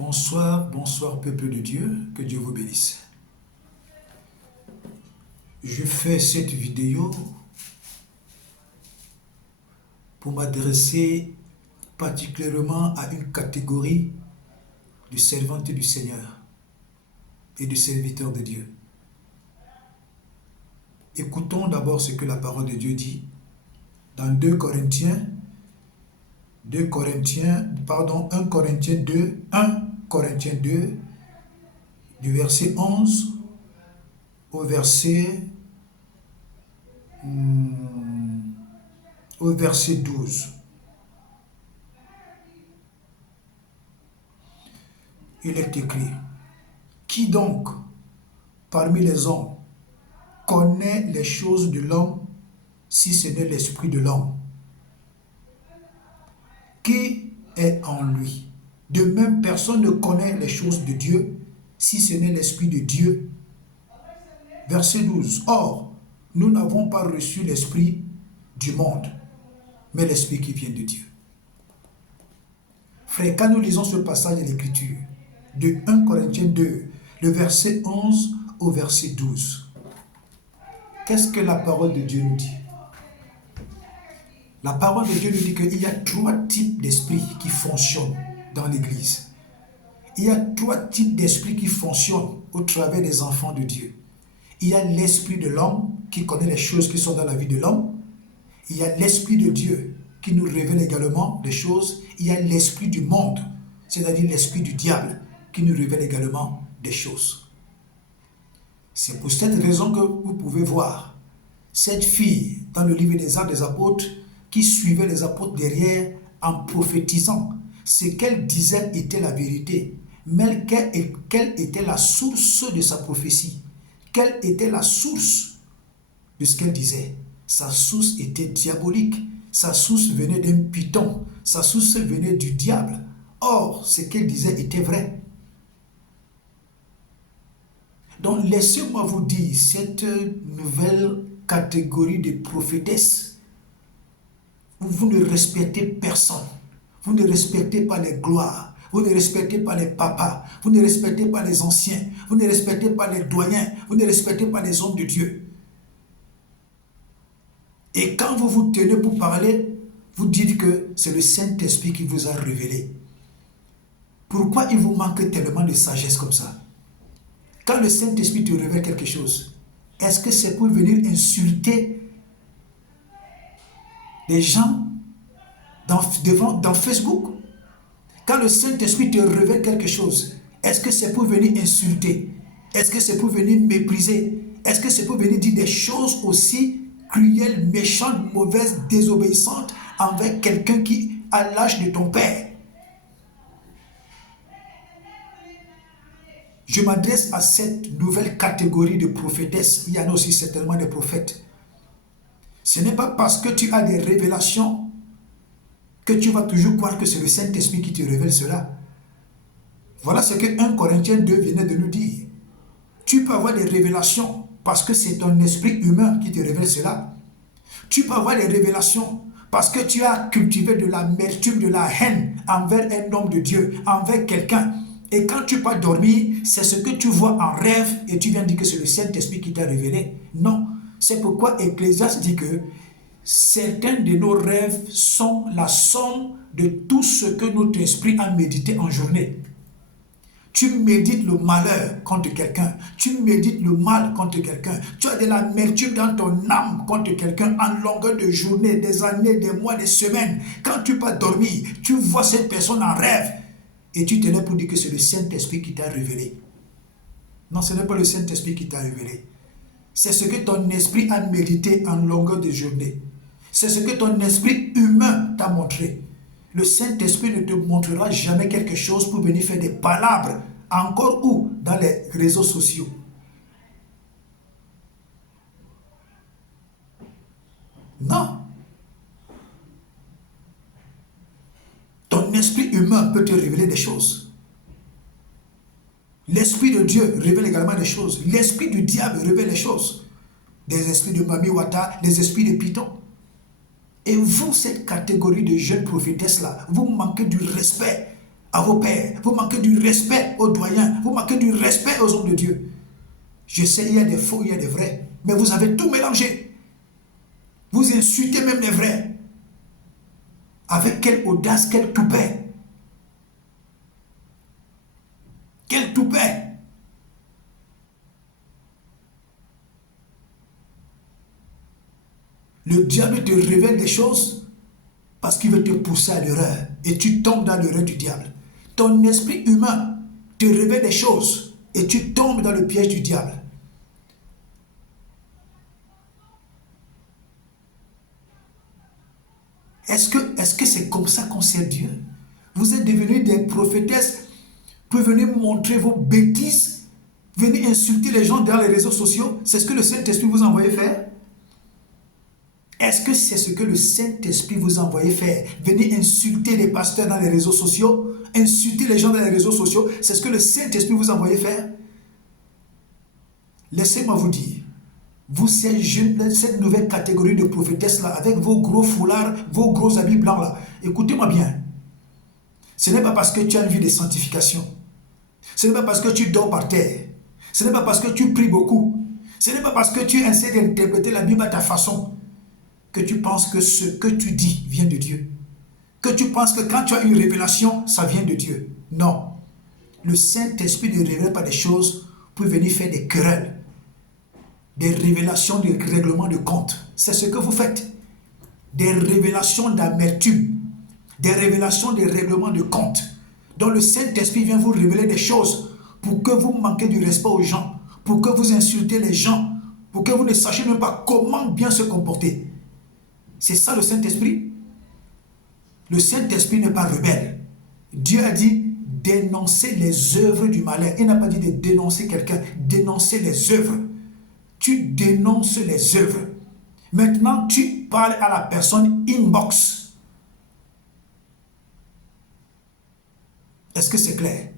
Bonsoir, bonsoir peuple de Dieu, que Dieu vous bénisse. Je fais cette vidéo pour m'adresser particulièrement à une catégorie de servantes du Seigneur et de serviteurs de Dieu. Écoutons d'abord ce que la parole de Dieu dit dans 1 Corinthiens 2, du verset 11 au verset 12. Il est écrit: Qui donc, parmi les hommes, connaît les choses de l'homme, si ce n'est l'esprit de l'homme qui est en lui? De même, personne ne connaît les choses de Dieu, si ce n'est l'esprit de Dieu. Verset 12. Or, nous n'avons pas reçu l'esprit du monde, mais l'esprit qui vient de Dieu. Frère, quand nous lisons ce passage de l'Écriture, de 1 Corinthiens 2, le verset 11 au verset 12, qu'est-ce que la parole de Dieu nous dit? La parole de Dieu nous dit qu'il y a 3 types d'esprits qui fonctionnent dans l'Église. Il y a 3 types d'esprits qui fonctionnent au travers des enfants de Dieu. Il y a l'esprit de l'homme qui connaît les choses qui sont dans la vie de l'homme. Il y a l'esprit de Dieu qui nous révèle également des choses. Il y a l'esprit du monde, c'est-à-dire l'esprit du diable, qui nous révèle également des choses. C'est pour cette raison que vous pouvez voir cette fille dans le livre des Actes des Apôtres qui suivait les apôtres derrière en prophétisant. Ce qu'elle disait était la vérité, mais quelle était la source de sa prophétie? Quelle était la source de ce qu'elle disait? Sa source était diabolique, sa source venait d'un python, sa source venait du diable. Or, ce qu'elle disait était vrai. Donc, laissez-moi vous dire, cette nouvelle catégorie de prophétesses, vous ne respectez personne. Vous ne respectez pas les gloires. Vous ne respectez pas les papas. Vous ne respectez pas les anciens. Vous ne respectez pas les doyens. Vous ne respectez pas les hommes de Dieu. Et quand vous vous tenez pour parler, vous dites que c'est le Saint-Esprit qui vous a révélé. Pourquoi il vous manque tellement de sagesse comme ça? Quand le Saint-Esprit te révèle quelque chose, est-ce que c'est pour venir insulter les gens dans Facebook? Quand le Saint-Esprit te révèle quelque chose, est-ce que c'est pour venir insulter? Est-ce que c'est pour venir mépriser? Est-ce que c'est pour venir dire des choses aussi cruelles, méchantes, mauvaises, désobéissantes envers quelqu'un qui a l'âge de ton père? Je m'adresse à cette nouvelle catégorie de prophétesses. Il y en a aussi certainement des prophètes. Ce n'est pas parce que tu as des révélations que tu vas toujours croire que c'est le Saint-Esprit qui te révèle cela. Voilà ce que 1 Corinthiens 2 venait de nous dire. Tu peux avoir des révélations parce que c'est ton esprit humain qui te révèle cela. Tu peux avoir des révélations parce que tu as cultivé de l'amertume, de la haine envers un homme de Dieu, envers quelqu'un. Et quand tu vas dormir, c'est ce que tu vois en rêve et tu viens dire que c'est le Saint-Esprit qui t'a révélé. Non. C'est pourquoi Ecclésiaste dit que certains de nos rêves sont la somme de tout ce que notre esprit a médité en journée. Tu médites le malheur contre quelqu'un, tu médites le mal contre quelqu'un, tu as de l'amertume dans ton âme contre quelqu'un en longueur de journée, des années, des mois, des semaines. Quand tu vas dormir, tu vois cette personne en rêve et tu te lèves pour dire que c'est le Saint-Esprit qui t'a révélé. Non, ce n'est pas le Saint-Esprit qui t'a révélé. C'est ce que ton esprit a médité en longueur de journée. C'est ce que ton esprit humain t'a montré. Le Saint-Esprit ne te montrera jamais quelque chose pour venir faire des palabres, encore où? Dans les réseaux sociaux. Non. Ton esprit humain peut te révéler des choses. L'esprit de Dieu révèle également des choses. L'esprit du diable révèle les choses. Des esprits de Mami Wata, des esprits de Python. Et vous, cette catégorie de jeunes prophétesses-là, vous manquez du respect à vos pères, vous manquez du respect aux doyens, vous manquez du respect aux hommes de Dieu. Je sais, il y a des faux, il y a des vrais, mais vous avez tout mélangé. Vous insultez même les vrais. Avec quelle audace, quel toupet. Quel toupet. Le diable te révèle des choses parce qu'il veut te pousser à l'erreur. Et tu tombes dans l'erreur du diable. Ton esprit humain te révèle des choses et tu tombes dans le piège du diable. Est-ce que c'est comme ça qu'on sert Dieu? Vous êtes devenus des prophétesses pour venir montrer vos bêtises, venir insulter les gens dans les réseaux sociaux. C'est ce que le Saint-Esprit vous a envoyé faire? Est-ce que c'est ce que le Saint-Esprit vous a envoyé faire? Venir insulter les pasteurs dans les réseaux sociaux, insulter les gens dans les réseaux sociaux, c'est ce que le Saint-Esprit vous a envoyé faire? Laissez-moi vous dire, vous, cette nouvelle catégorie de prophétesses là, avec vos gros foulards, vos gros habits blancs là, écoutez-moi bien. Ce n'est pas parce que tu as une vie de sanctification. Ce n'est pas parce que tu dors par terre. Ce n'est pas parce que tu pries beaucoup. Ce n'est pas parce que tu essaies d'interpréter la Bible à ta façon que tu penses que ce que tu dis vient de Dieu. Que tu penses que quand tu as une révélation, ça vient de Dieu. Non. Le Saint-Esprit ne révèle pas des choses pour venir faire des querelles, des révélations, des règlements de compte. C'est ce que vous faites. Des révélations d'amertume, des révélations des règlements de compte. Donc le Saint-Esprit vient vous révéler des choses pour que vous manquez du respect aux gens, pour que vous insultez les gens, pour que vous ne sachiez même pas comment bien se comporter. C'est ça le Saint-Esprit. Le Saint-Esprit n'est pas rebelle. Dieu a dit dénoncer les œuvres du malin. Il n'a pas dit de dénoncer quelqu'un, dénoncer les œuvres. Tu dénonces les œuvres. Maintenant, tu parles à la personne inbox. Est-ce que c'est clair?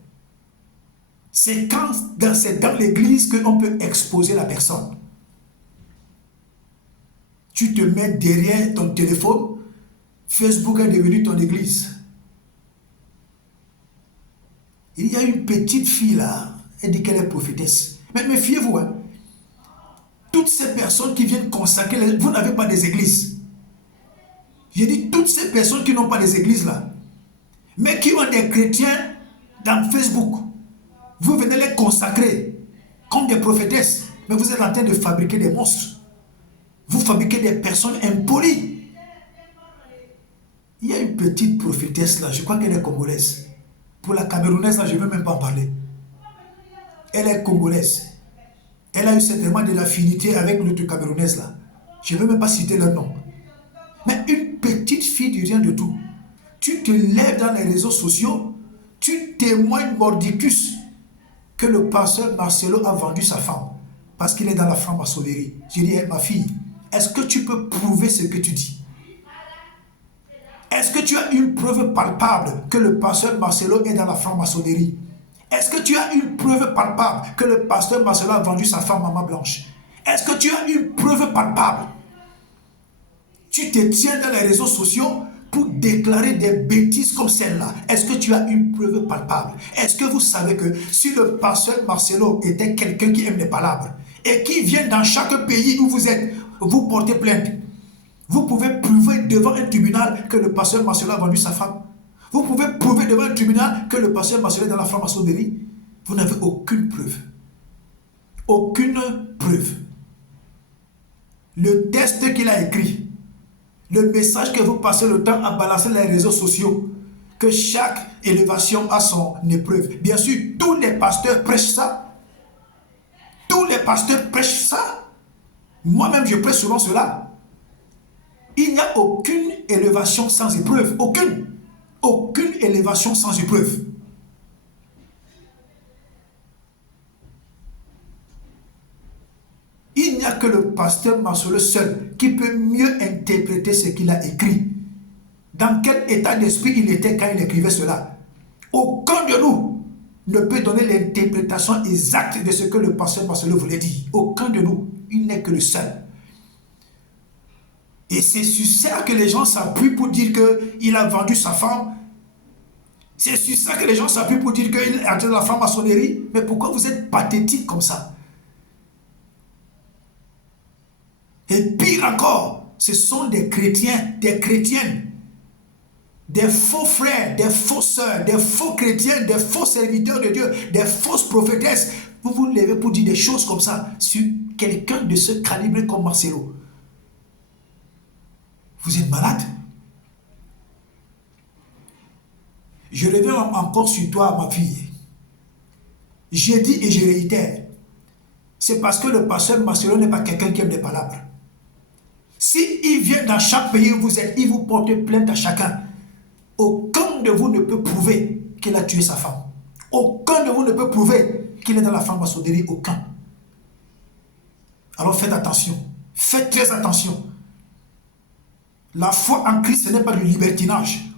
C'est dans l'église qu'on peut exposer la personne. Tu te mets derrière ton téléphone, Facebook est devenu ton église. Il y a une petite fille là, elle dit qu'elle est prophétesse. Mais méfiez-vous, hein. Toutes ces personnes qui viennent consacrer, vous n'avez pas des églises. J'ai dit toutes ces personnes qui n'ont pas des églises là, mais qui ont des chrétiens dans Facebook. Vous venez les consacrer comme des prophétesses, mais vous êtes en train de fabriquer des monstres. Vous fabriquez des personnes impolies. Il y a une petite prophétesse là, je crois qu'elle est congolaise. Pour la camerounaise là, je ne vais même pas en parler. Elle est congolaise. Elle a eu certainement de l'affinité avec l'autre camerounaise là. Je ne vais même pas citer leur nom. Mais une petite fille du rien de tout. Tu te lèves dans les réseaux sociaux, tu témoignes mordicus que le pasteur Marcelo a vendu sa femme parce qu'il est dans la franc-maçonnerie. J'ai dit, hey, ma fille, est-ce que tu peux prouver ce que tu dis? Est-ce que tu as une preuve palpable que le pasteur Marcelo est dans la franc-maçonnerie? Est-ce que tu as une preuve palpable que le pasteur Marcelo a vendu sa femme Maman Blanche? Est-ce que tu as une preuve palpable? Tu te tiens dans les réseaux sociaux pour déclarer des bêtises comme celle-là. Est-ce que tu as une preuve palpable? Est-ce que vous savez que si le pasteur Marcelo était quelqu'un qui aime les palabres et qui vient dans chaque pays où vous êtes, vous portez plainte, vous pouvez prouver devant un tribunal que le pasteur Marcelo a vendu sa femme? Vous pouvez prouver devant un tribunal que le pasteur Marcelo est dans la franc-maçonnerie? Vous n'avez aucune preuve. Aucune preuve. Le texte qu'il a écrit, le message que vous passez le temps à balancer les réseaux sociaux, que chaque élévation a son épreuve. Bien sûr, tous les pasteurs prêchent ça. Tous les pasteurs prêchent ça. Moi-même, je prêche souvent cela. Il n'y a aucune élévation sans épreuve. Aucune. Aucune élévation sans épreuve. Il n'y a que le pasteur Marcelo seul qui peut mieux interpréter ce qu'il a écrit. Dans quel état d'esprit il était quand il écrivait cela? Aucun de nous ne peut donner l'interprétation exacte de ce que le pasteur Marcelo voulait dire. Aucun de nous. Il n'est que le seul. Et c'est sur ça que les gens s'appuient pour dire qu'il a vendu sa femme. C'est sur ça que les gens s'appuient pour dire qu'il est entré dans la franc-maçonnerie. Mais pourquoi vous êtes pathétique comme ça? Et pire encore, ce sont des chrétiens, des chrétiennes, des faux frères, des faux sœurs, des faux chrétiens, des faux serviteurs de Dieu, des fausses prophétesses. Vous vous levez pour dire des choses comme ça sur quelqu'un de ce calibre comme Marcelo. Vous êtes malade? Je reviens encore sur toi, ma fille. J'ai dit et je réitère. C'est parce que le pasteur Marcelo n'est pas quelqu'un qui aime les palabres. S'il vient dans chaque pays où vous êtes, il vous porte plainte à chacun. Aucun de vous ne peut prouver qu'il a tué sa femme. Aucun de vous ne peut prouver qu'il est dans la franc-maçonnerie. Aucun. Alors faites attention. Faites très attention. La foi en Christ, ce n'est pas du libertinage.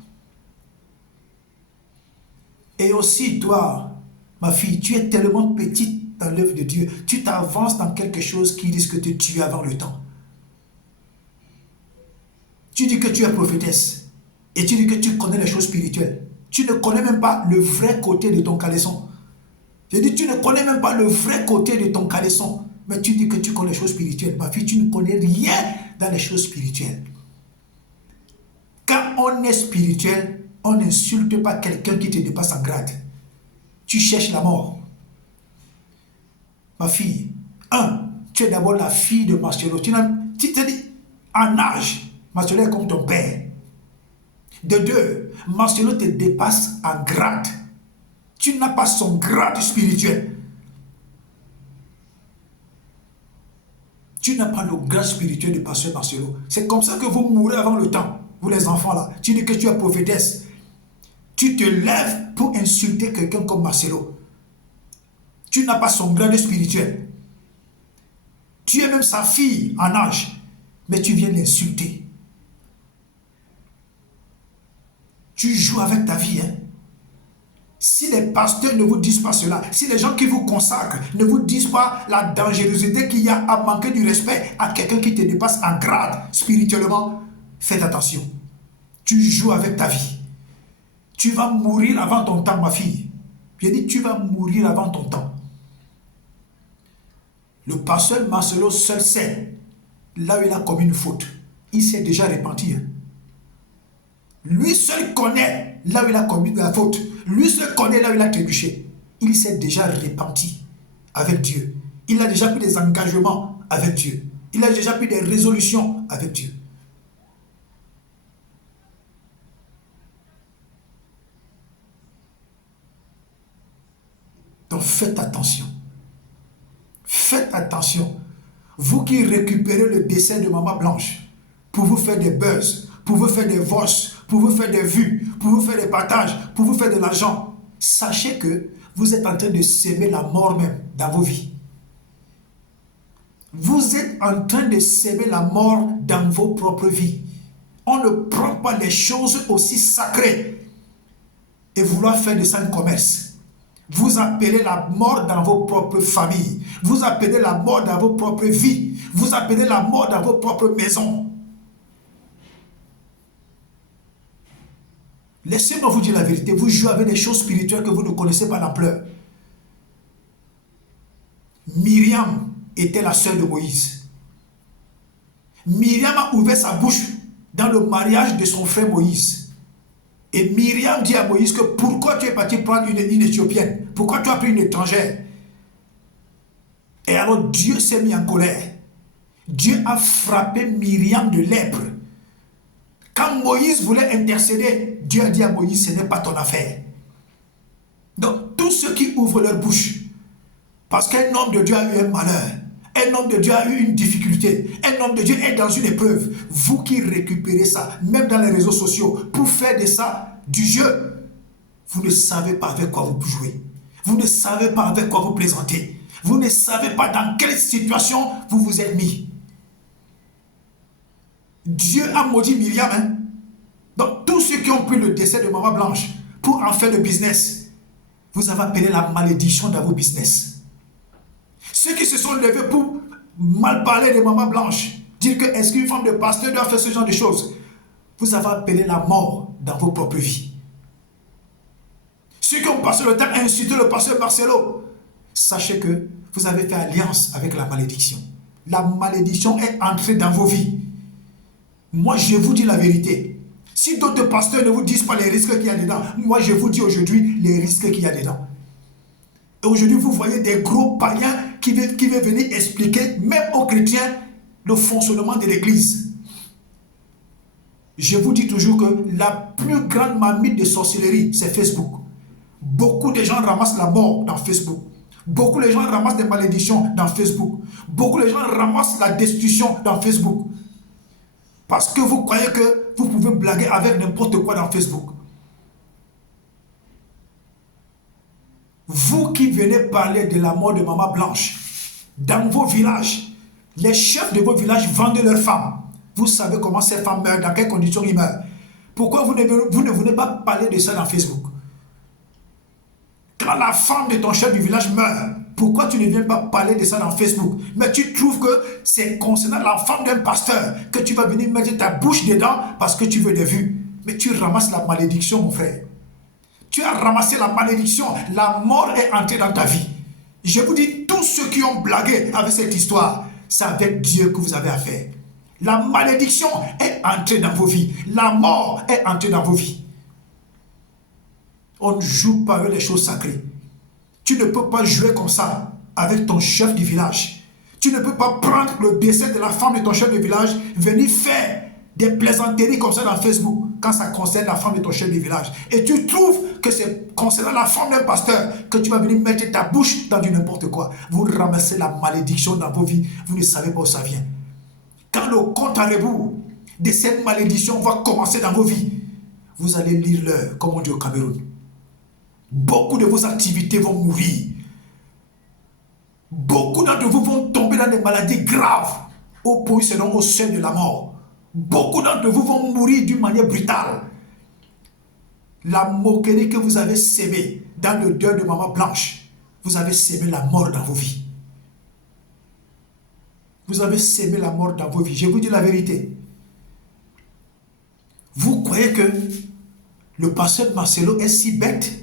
Et aussi, toi, ma fille, tu es tellement petite dans l'œuvre de Dieu. Tu t'avances dans quelque chose qui risque de te tuer avant le temps. Tu dis que tu es prophétesse. Et tu dis que tu connais les choses spirituelles. Tu ne connais même pas le vrai côté de ton caleçon. Je dis, tu ne connais même pas le vrai côté de ton caleçon. Mais tu dis que tu connais les choses spirituelles. Ma fille, tu ne connais rien dans les choses spirituelles. Quand on est spirituel, on n'insulte pas quelqu'un qui te dépasse en grade. Tu cherches la mort. Ma fille, tu es d'abord la fille de Marcelo. Tu te dis, en âge, Marcelo est comme ton père. De deux, Marcelo te dépasse en grade. Tu n'as pas son grade spirituel. Tu n'as pas le grade spirituel de pasteur Marcelo. C'est comme ça que vous mourrez avant le temps. Vous les enfants là. Tu dis que tu es prophétesse. Tu te lèves pour insulter quelqu'un comme Marcelo. Tu n'as pas son grade spirituel. Tu es même sa fille en âge. Mais tu viens l'insulter. Tu joues avec ta vie. Si les pasteurs ne vous disent pas cela, si les gens qui vous consacrent ne vous disent pas la dangerosité qu'il y a à manquer du respect à quelqu'un qui te dépasse en grade spirituellement, faites attention. Tu joues avec ta vie. Tu vas mourir avant ton temps, ma fille. J'ai dit, tu vas mourir avant ton temps. Le pasteur Marcelo seul sait là où il a commis une faute. Il s'est déjà repenti. Lui seul connaît là où il a commis la faute. Lui seul connaît là où il a trébuché. Il s'est déjà repenti avec Dieu. Il a déjà pris des engagements avec Dieu. Il a déjà pris des résolutions avec Dieu. Donc faites attention. Faites attention. Vous qui récupérez le décès de Maman Blanche pour vous faire des buzz, pour vous faire des voices, pour vous faire des vues, pour vous faire des partages, pour vous faire de l'argent, sachez que vous êtes en train de s'aimer la mort même dans vos vies. Vous êtes en train de s'aimer la mort dans vos propres vies. On ne prend pas les choses aussi sacrées et vouloir faire de ça un commerce. Vous appelez la mort dans vos propres familles. Vous appelez la mort dans vos propres vies. Vous appelez la mort dans vos propres maisons. Laissez-moi vous dire la vérité. Vous jouez avec des choses spirituelles que vous ne connaissez pas l'ampleur. Myriam était la sœur de Moïse. Myriam a ouvert sa bouche dans le mariage de son frère Moïse. Et Myriam dit à Moïse que pourquoi tu es parti prendre une Éthiopienne? Pourquoi tu as pris une étrangère? Et alors Dieu s'est mis en colère. Dieu a frappé Myriam de lèpre. Quand Moïse voulait intercéder, Dieu a dit à Moïse, ce n'est pas ton affaire. Donc tous ceux qui ouvrent leur bouche, parce qu'un homme de Dieu a eu un malheur, un homme de Dieu a eu une difficulté, un homme de Dieu est dans une épreuve, vous qui récupérez ça, même dans les réseaux sociaux, pour faire de ça du jeu, vous ne savez pas avec quoi vous jouez. Vous ne savez pas avec quoi vous présentez. Vous ne savez pas dans quelle situation vous vous êtes mis. Dieu a maudit Myriam. Donc tous ceux qui ont pris le décès de Maman Blanche pour en faire le business, vous avez appelé la malédiction dans vos business. Ceux qui se sont levés pour mal parler de Maman Blanche, dire que est-ce qu'une femme de pasteur doit faire ce genre de choses, vous avez appelé la mort dans vos propres vies. Ceux qui ont passé le temps à insulter le pasteur Marcelo, sachez que vous avez fait alliance avec la malédiction. La malédiction est entrée dans vos vies. Moi, je vous dis la vérité. Si d'autres pasteurs ne vous disent pas les risques qu'il y a dedans, moi, je vous dis aujourd'hui les risques qu'il y a dedans. Et aujourd'hui, vous voyez des gros païens qui veulent venir expliquer, même aux chrétiens, le fonctionnement de l'Église. Je vous dis toujours que la plus grande mamie de sorcellerie, c'est Facebook. Beaucoup de gens ramassent la mort dans Facebook. Beaucoup de gens ramassent des malédictions dans Facebook. Beaucoup de gens ramassent la destruction dans Facebook. Parce que vous croyez que vous pouvez blaguer avec n'importe quoi dans Facebook. Vous qui venez parler de la mort de Maman Blanche, dans vos villages, les chefs de vos villages vendent leurs femmes. Vous savez comment ces femmes meurent, dans quelles conditions ils meurent. Pourquoi vous ne venez pas parler de ça dans Facebook? Quand la femme de ton chef du village meurt, pourquoi tu ne viens pas parler de ça dans Facebook? Mais tu trouves que c'est concernant la femme d'un pasteur que tu vas venir mettre ta bouche dedans parce que tu veux des vues. Mais tu ramasses la malédiction, mon frère. Tu as ramassé la malédiction. La mort est entrée dans ta vie. Je vous dis, tous ceux qui ont blagué avec cette histoire, c'est avec Dieu que vous avez affaire. La malédiction est entrée dans vos vies. La mort est entrée dans vos vies. On ne joue pas avec les choses sacrées. Tu ne peux pas jouer comme ça avec ton chef du village. Tu ne peux pas prendre le décès de la femme de ton chef de village, venir faire des plaisanteries comme ça dans Facebook quand ça concerne la femme de ton chef de village. Et tu trouves que c'est concernant la femme d'un pasteur que tu vas venir mettre ta bouche dans du n'importe quoi. Vous ramassez la malédiction dans vos vies. Vous ne savez pas où ça vient. Quand le compte à rebours de cette malédiction va commencer dans vos vies, vous allez lire l'heure, comme on dit au Cameroun. Beaucoup de vos activités vont mourir. Beaucoup d'entre vous vont tomber dans des maladies graves au point où ils seront au seuil de la mort. Beaucoup d'entre vous vont mourir d'une manière brutale. La moquerie que vous avez sémée dans le deuil de Maman Blanche, vous avez sémé la mort dans vos vies. Vous avez sémé la mort dans vos vies. Je vous dis la vérité. Vous croyez que le pasteur Marcelo est si bête?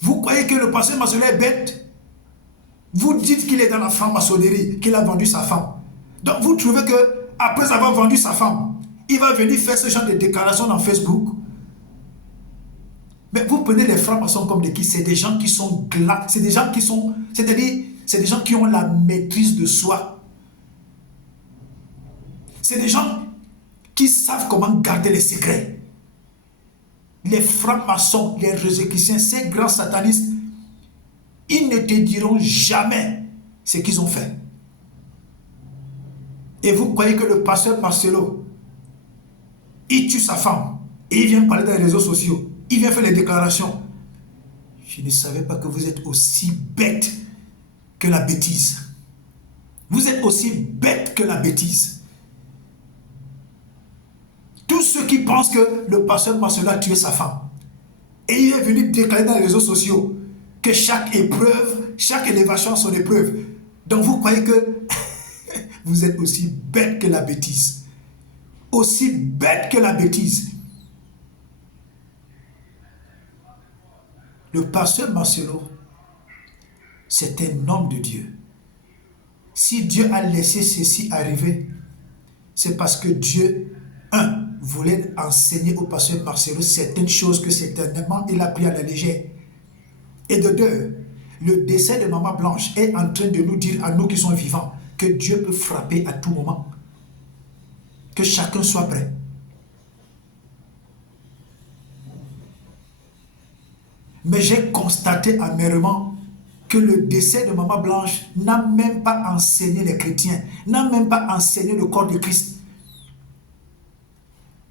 Vous croyez que le pasteur Marcelo est bête? Vous dites qu'il est dans la franc-maçonnerie, qu'il a vendu sa femme. Donc vous trouvez que après avoir vendu sa femme, il va venir faire ce genre de déclaration dans Facebook? Mais vous prenez les francs-maçons comme des qui? C'est des gens qui sont glaces, c'est des gens qui sont, c'est-à-dire, c'est des gens qui ont la maîtrise de soi. C'est des gens qui savent comment garder les secrets. Les francs-maçons, les rosicruciens, ces grands satanistes, ils ne te diront jamais ce qu'ils ont fait. Et vous croyez que le pasteur Marcelo, il tue sa femme et il vient parler dans les réseaux sociaux, il vient faire les déclarations. Je ne savais pas que vous êtes aussi bête que la bêtise. Vous êtes aussi bête que la bêtise. Tous ceux qui pensent que le pasteur Marcelo a tué sa femme et il est venu déclarer dans les réseaux sociaux que chaque épreuve, chaque élévation a son épreuve. Donc vous croyez que vous êtes aussi bête que la bêtise. Aussi bête que la bêtise. Le pasteur Marcelo, c'est un homme de Dieu. Si Dieu a laissé ceci arriver, c'est parce que Dieu, voulait enseigner au pasteur Marcelo certaines choses que certainement il a pris à la légère. Et de deux, le décès de Maman Blanche est en train de nous dire à nous qui sommes vivants que Dieu peut frapper à tout moment. Que chacun soit prêt. Mais j'ai constaté amèrement que le décès de Maman Blanche n'a même pas enseigné les chrétiens, n'a même pas enseigné le corps de Christ.